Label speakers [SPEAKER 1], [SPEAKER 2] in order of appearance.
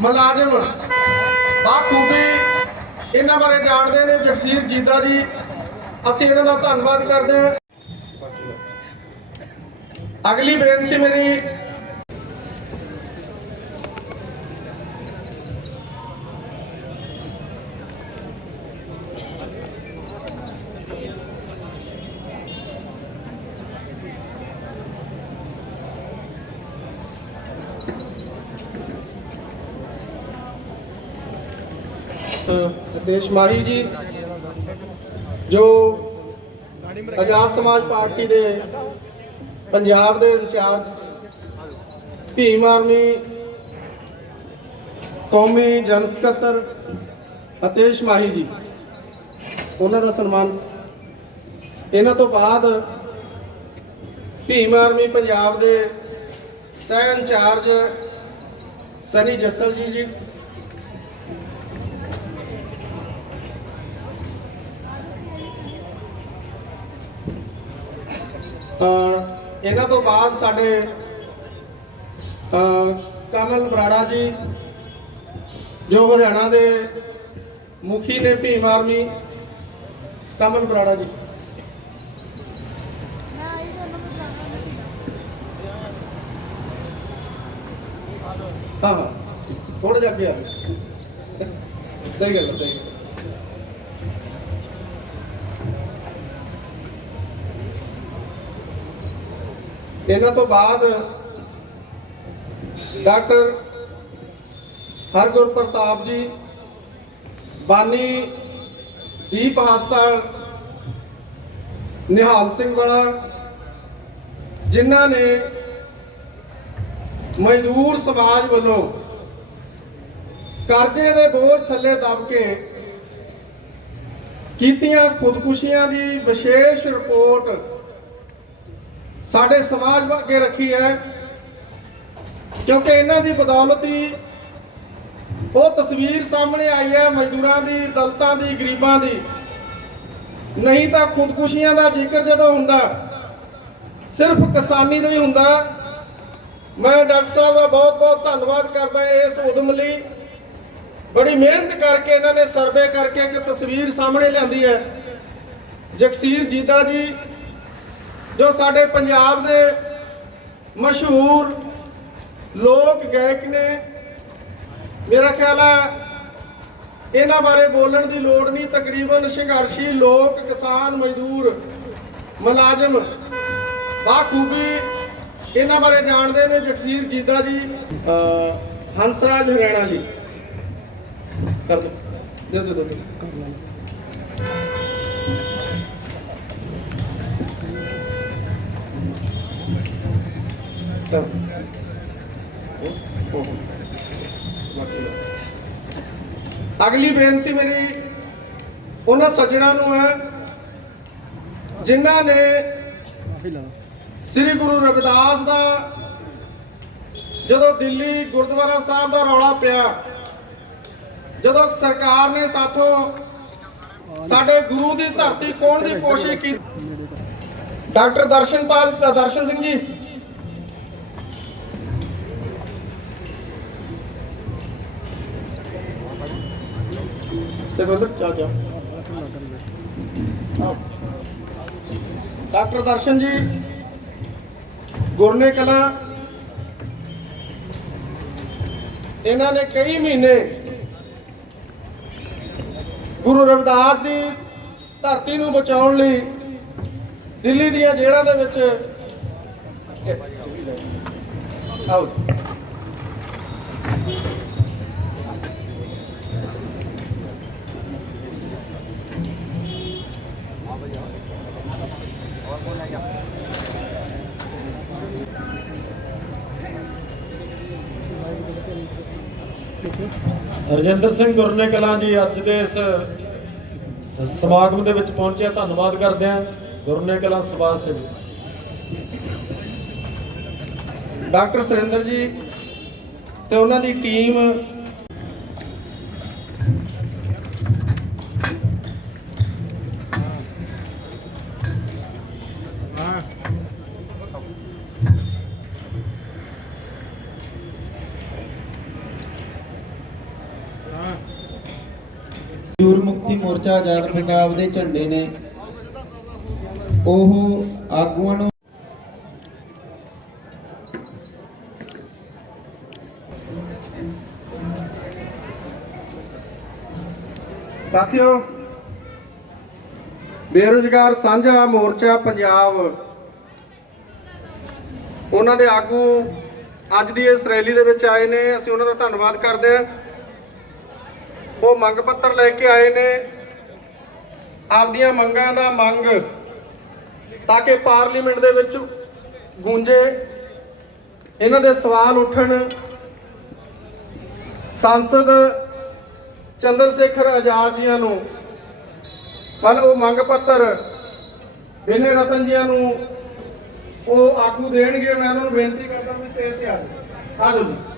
[SPEAKER 1] ਮੁਲਾਜ਼ਮ ਬਾਖੂਬੀ ਇਹਨਾਂ ਬਾਰੇ ਜਾਣਦੇ ਨੇ, ਜਗਸੀਰ ਜੀਦਾ ਜੀ। ਅਸੀਂ ਇਹਨਾਂ ਦਾ ਧੰਨਵਾਦ ਕਰਦੇ ਹਾਂ। ਅਗਲੀ ਬੇਨਤੀ ਮੇਰੀ ਰਤੇਸ਼ ਮਾਹੀ ਜੀ, ਜੋ ਆਜ਼ਾਦ ਸਮਾਜ ਪਾਰਟੀ ਦੇ ਪੰਜਾਬ ਦੇ ਇੰਚਾਰਜ ਭੀਮ ਆਰਮੀ ਕੌਮੀ ਜਨ ਸਕੱਤਰ ਅਤੇਸ਼ ਮਾਹੀ ਜੀ, ਉਹਨਾਂ ਦਾ ਸਨਮਾਨ। ਇਹਨਾਂ ਤੋਂ ਬਾਅਦ ਭੀਮ ਆਰਮੀ ਪੰਜਾਬ ਦੇ ਸਹਿ ਇੰਚਾਰਜ ਸਨੀ ਜੱਸਲ ਜੀ ਜੀ ਇਹਨਾਂ ਤੋਂ ਬਾਅਦ ਸਾਡੇ ਕਮਲ ਬਰਾੜਾ ਜੀ ਜੋ ਹਰਿਆਣਾ ਦੇ ਮੁਖੀ ਨੇ ਭੀਮ ਆਰਮੀ ਕਮਲ ਬਰਾੜਾ ਜੀ। ਹਾਂ ਹਾਂ। ਥੋੜਾ ਜਿਹਾ ਅੱਗੇ ਆ। ਸਹੀ ਗੱਲ ਹੈ, ਸਹੀ ਗੱਲ ਇਹਨਾਂ ਤੋਂ ਬਾਅਦ ਡਾਕਟਰ ਹਰਗੁਰ ਪ੍ਰਤਾਪ ਜੀ, ਬਾਨੀ ਦੀਪ ਹਸਪਤਾਲ, ਨਿਹਾਲ ਸਿੰਘ ਵਾਲਾ, ਜਿਨ੍ਹਾਂ ਨੇ ਮਜ਼ਦੂਰ ਸਮਾਜ ਵੱਲੋਂ ਕਰਜ਼ੇ ਦੇ ਬੋਝ ਥੱਲੇ ਦਬ ਕੇ ਕੀਤੀਆਂ ਖੁਦਕੁਸ਼ੀਆਂ ਦੀ ਵਿਸ਼ੇਸ਼ ਰਿਪੋਰਟ ਸਾਡੇ ਸਮਾਜ ਅੱਗੇ ਰੱਖੀ ਹੈ, ਕਿਉਂਕਿ ਇਹਨਾਂ ਦੀ ਬਦੌਲਤ ਹੀ ਉਹ ਤਸਵੀਰ ਸਾਹਮਣੇ ਆਈ ਹੈ, ਮਜ਼ਦੂਰਾਂ ਦੀ, ਦਲਤਾਂ ਦੀ, ਗਰੀਬਾਂ ਦੀ। ਨਹੀਂ ਤਾਂ ਖੁਦਕੁਸ਼ੀਆਂ ਦਾ ਜ਼ਿਕਰ ਜਦੋਂ ਹੁੰਦਾ, ਸਿਰਫ ਕਿਸਾਨੀ ਦਾ ਹੀ ਹੁੰਦਾ। ਮੈਂ ਡਾਕਟਰ ਸਾਹਿਬ ਦਾ ਬਹੁਤ ਬਹੁਤ ਧੰਨਵਾਦ ਕਰਦਾ ਇਸ ਉਦਮ ਲਈ। ਬੜੀ ਮਿਹਨਤ ਕਰਕੇ ਇਹਨਾਂ ਨੇ ਸਰਵੇ ਕਰਕੇ ਇੱਕ ਤਸਵੀਰ ਸਾਹਮਣੇ ਲਿਆਂਦੀ ਹੈ। ਜਗਸੀਰ ਜੀਦਾ ਜੀ ਜੋ ਸਾਡੇ ਪੰਜਾਬ ਦੇ ਮਸ਼ਹੂਰ ਲੋਕ ਗਾਇਕ ਨੇ ਮੇਰਾ ਖਿਆਲ ਹੈ ਇਹਨਾਂ ਬਾਰੇ ਬੋਲਣ ਦੀ ਲੋੜ ਨਹੀਂ। ਤਕਰੀਬਨ ਸੰਘਰਸ਼ੀ ਲੋਕ ਕਿਸਾਨ ਮਜ਼ਦੂਰ ਮੁਲਾਜ਼ਮ ਬਾਖੂਬੀ ਇਹਨਾਂ ਬਾਰੇ ਜਾਣਦੇ ਨੇ। ਜਗਸੀਰ ਜੀਦਾ ਜੀ ਹੰਸਰਾਜ ਹਰਿਆਣਾ ਜੀ। ਕਰ ਦੋ। ਦੇ ਦਿਓ, ਕਰ ਲਓ। ਅਗਲੀ ਬੇਨਤੀ ਮੇਰੀ ਉਹਨਾਂ ਸੱਜਣਾ ਨੂੰ ਹੈ, ਜਿਨ੍ਹਾਂ ਨੇ ਸ੍ਰੀ ਗੁਰੂ ਰਵਿਦਾਸ ਦਾ ਜਦੋਂ ਦਿੱਲੀ ਗੁਰਦੁਆਰਾ ਸਾਹਿਬ ਦਾ ਰੌਲਾ ਪਿਆ, ਜਦੋਂ ਸਰਕਾਰ ਨੇ ਸਾਥੋਂ ਸਾਡੇ ਗੁਰੂ ਦੀ ਧਰਤੀ ਕੋਣ ਦੀ ਕੋਸ਼ਿਸ਼ ਕੀਤੀ। ਡਾਕਟਰ ਦਰਸ਼ਨਪਾਲ, ਦਰਸ਼ਨ ਸਿੰਘ ਜੀ ਸਿਕੰਦਰ ਚਾ ਜਾ ਡਾਕਟਰ ਦਰਸ਼ਨ ਜੀ, ਗੁਰਨੇ ਕਲਾ। ਇਹਨਾਂ ਨੇ ਕਈ ਮਹੀਨੇ ਗੁਰੂ ਰਵਿਦਾਸ ਦੀ ਧਰਤੀ ਨੂੰ ਬਚਾਉਣ ਲਈ ਦਿੱਲੀ ਦੀਆਂ ਜੇਲ੍ਹਾਂ ਦੇ ਵਿੱਚ ਆਓ।
[SPEAKER 2] ਰਜਿੰਦਰ ਸਿੰਘ ਗੁਰਨੇ ਕਲਾਂ ਜੀ ਅੱਜ ਦੇ ਇਸ ਸਮਾਗਮ ਦੇ ਵਿੱਚ ਪਹੁੰਚਿਆ। ਧੰਨਵਾਦ ਕਰਦੇ ਹਾਂ ਗੁਰਨੇ ਕਲਾਂ ਸਮਾਜ ਸਿੰਘ
[SPEAKER 1] ਡਾਕਟਰ ਸੁਰਿੰਦਰ ਜੀ, ਤੇ ਉਹਨਾਂ ਦੀ ਟੀਮ
[SPEAKER 3] ਮੁਕਤੀ ਮੋਰਚਾ ਆਜ਼ਾਦ ਪੰਜਾਬ ਦੇ ਝੰਡੇ ਨੇ। ਉਹ ਆਗੂਆਂ ਨੂੰ
[SPEAKER 1] ਸਾਥੀਓ, ਬੇਰੁਜ਼ਗਾਰ ਸਾਂਝਾ ਮੋਰਚਾ ਪੰਜਾਬ। ਉਹਨਾਂ ਦੇ ਆਗੂ ਅੱਜ ਦੀ ਇਸ ਰੈਲੀ ਦੇ ਵਿੱਚ ਆਏ ਨੇ। ਅਸੀਂ ਉਹਨਾਂ ਦਾ ਧੰਨਵਾਦ ਕਰਦੇ ਹਾਂ। ਉਹ ਮੰਗ ਪੱਤਰ ਲੈ ਕੇ ਆਏ ਨੇ। ਆਪਦੀਆਂ ਮੰਗਾਂ ਦਾ ਮੰਗ ਤਾਂ ਕਿ ਪਾਰਲੀਮੈਂਟ ਦੇ ਵਿੱਚ ਗੂੰਜੇ। ਇਹਨਾਂ ਦੇ ਸਵਾਲ ਉੱਠਣ। ਸੰਸਦ ਚੰਦਰ ਸ਼ੇਖਰ ਆਜ਼ਾਦ ਜੀਆਂ ਨੂੰ ਕੱਲ ਉਹ ਮੰਗ ਪੱਤਰ ਬਿਨੇ ਰਤਨ ਜੀਆਂ ਨੂੰ ਉਹ ਆਗੂ ਦੇਣਗੇ। ਮੈਂ ਉਹਨਾਂ ਨੂੰ ਬੇਨਤੀ ਕਰਦਾ ਵੀ ਸਟੇਜ ਤੇ ਆ ਜਾਓ ਆ ਜਾਓ